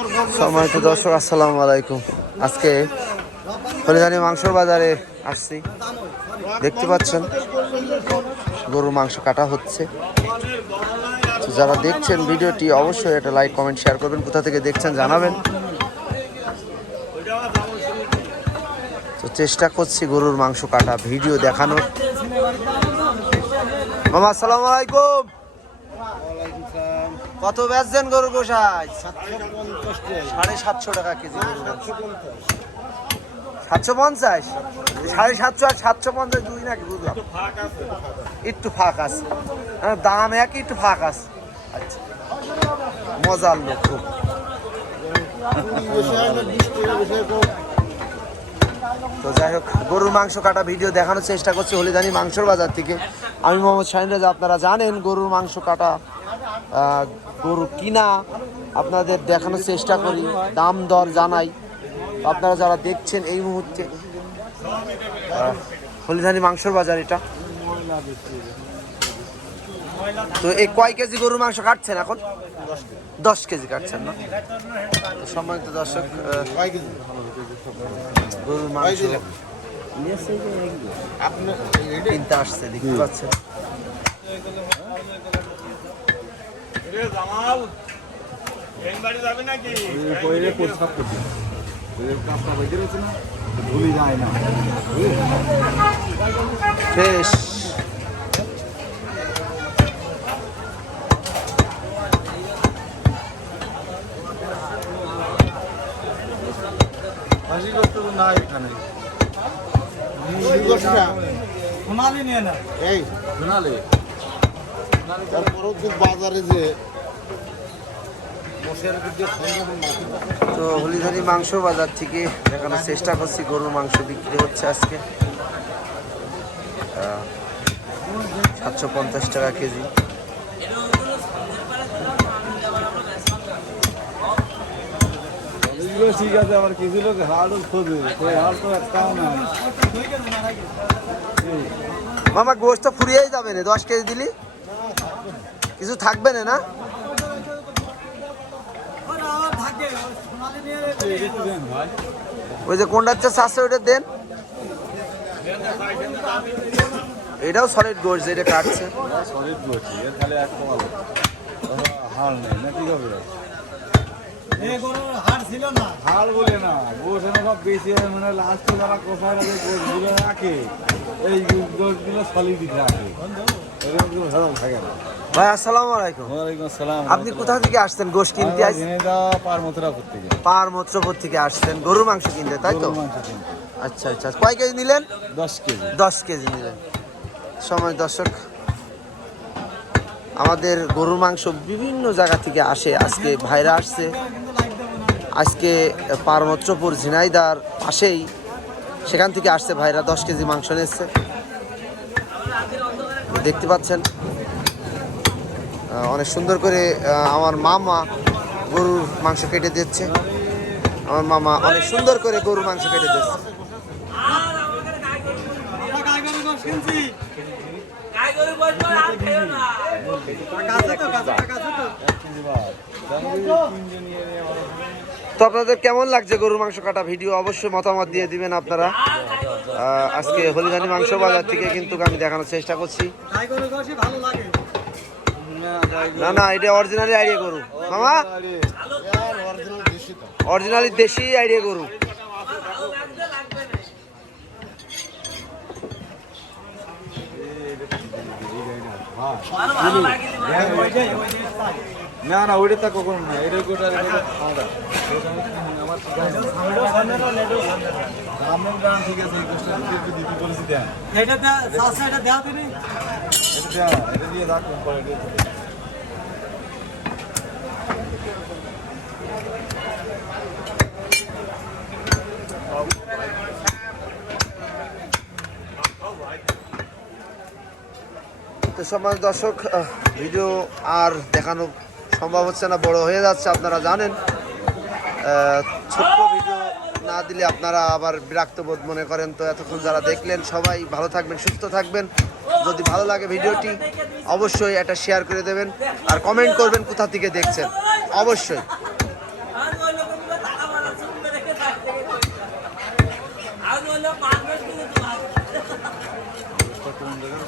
সম্মানিত দর্শক, আসসালামু আলাইকুম। আজকে হলিদানি মাংসর বাজারে আসছি। দেখতে পাচ্ছেন গরুর মাংস কাটা হচ্ছে। তো যারা দেখছেন ভিডিওটি অবশ্যই একটা লাইক কমেন্ট শেয়ার করবেন, কোথা থেকে দেখছেন জানাবেন। তো চেষ্টা করছি গরুর মাংস কাটা ভিডিও দেখানোর। মামা আসসালামু আলাইকুম। কত বেচছেন গরুর গোশাই? 750 টাকা কেজি গরুর মাংস। 750, 750 আর 750 দুই নাকি? বুঝলাম, একটু ফাঁক আছে, দাম একই, একটু ফাঁক আছে। আচ্ছা, মজার লোক খুব। তো যাই হোক, গরুর মাংস কাটা ভিডিও দেখানোর চেষ্টা করছি হলিদানি মাংসর বাজার থেকে। আমি মোহাম্মদ শাহিন রাজা। আপনারা জানেন গরুর মাংস কাটা, গরু কিনা আপনাদের দেখানোর চেষ্টা করি, দাম দর জানাই। আপনারা যারা দেখছেন এই মুহূর্তে হলিদানি মাংসর বাজার এটা। তো এই কয় কেজি গরুর মাংস কাটছেন এখন? 10 কেজি কাটছেন না? সম্মানিত দর্শক, গরুর মাংস কিনতে আসছে, দেখতে পাচ্ছেন। ফ্রেশ বাজারে যে তো হলিদানি মাংস বাজার থেকে দেখানোর চেষ্টা করছি গরুর মাংস বিক্রি হচ্ছে আজকে 750 টাকা কেজি। ঠিক আছে, আমার কিছু লোক হাড়ও খোঁজে, হাড় তো একটাও না। মামা গোশত তো ফুরিয়েই যাবে না, 10 কেজি দিলি কিছু থাকবে না? ওই যে কোনটা হচ্ছে 700, ওইটা দেন। এটাও সলিড গোশ, যেটা কাটছে সলিড গোশ, এর খালি একটা ভালো হাড় নেই না, ঠিক হবে। হাড় বলে না, গোশ এনে সব বেশি মানে লাস্ট যারা কোথায় গোশগুলো রাখে, এই গোশগুলো সলিডই রাখে, এরকম কোনো ভেজাল থাকে না। ভাই আসসালামু আলাইকুম। ওয়ালাইকুম আসসালাম। আপনি কোথা থেকে আসছেন গোশ কিনতে? পারমত্রপুর থেকে আসছেন গরুর মাংস কিনতে, তাই তো? আচ্ছা আচ্ছা, কয় কেজি নিলেন? 10 কেজি। 10 কেজি নিলেন। সময় দর্শক, আমাদের গরুর মাংস বিভিন্ন জায়গা থেকে আসে। আজকে ভাইরা আসছে, আজকে পারমত্রপুর ঝিনাইদার পাশেই, সেখান থেকে আসছে ভাইরা, 10 কেজি মাংস নিচ্ছে। দেখতে পাচ্ছেন অনেক সুন্দর করে আমার মামা গরুর মাংস কেটে দিচ্ছে। আমার মামা অনেক সুন্দর করে গরুর মাংস কেটে দিচ্ছে। তো আপনাদের কেমন লাগছে গরুর মাংস কাটা ভিডিও? অবশ্যই মতামত দিয়ে দিবেন আপনারা। আজকে হলিদানি মাংস বাজার থেকে কিন্তু আমি দেখানোর চেষ্টা করছি। না না, এটা অরিজিনালি আইডিয়া গরু মামা, অরিজিনালি দেশি আইডিয়া গরু। না না, ওইটা তা কখনো না, এটা গোটা আমার দাম ঠিক আছে, দিতে বলেছি দেন, এটা দেওয়া দিবি, এটা দিয়ে রাখুন পরে। তো সমাজ দর্শক, ভিডিও আর দেখানো সম্ভব হচ্ছে না, বড় হয়ে যাচ্ছে। আপনারা জানেন ছোট্ট ভিডিও না দিলে আপনারা আবার বিরক্ত বোধ মনে করেন। তো এতক্ষণ যারা দেখলেন সবাই ভালো থাকবেন, সুস্থ থাকবেন। যদি ভালো লাগে ভিডিওটি অবশ্যই এটা শেয়ার করে দেবেন আর কমেন্ট করবেন কোথা থেকে দেখছেন অবশ্যই। কোন জায়গায়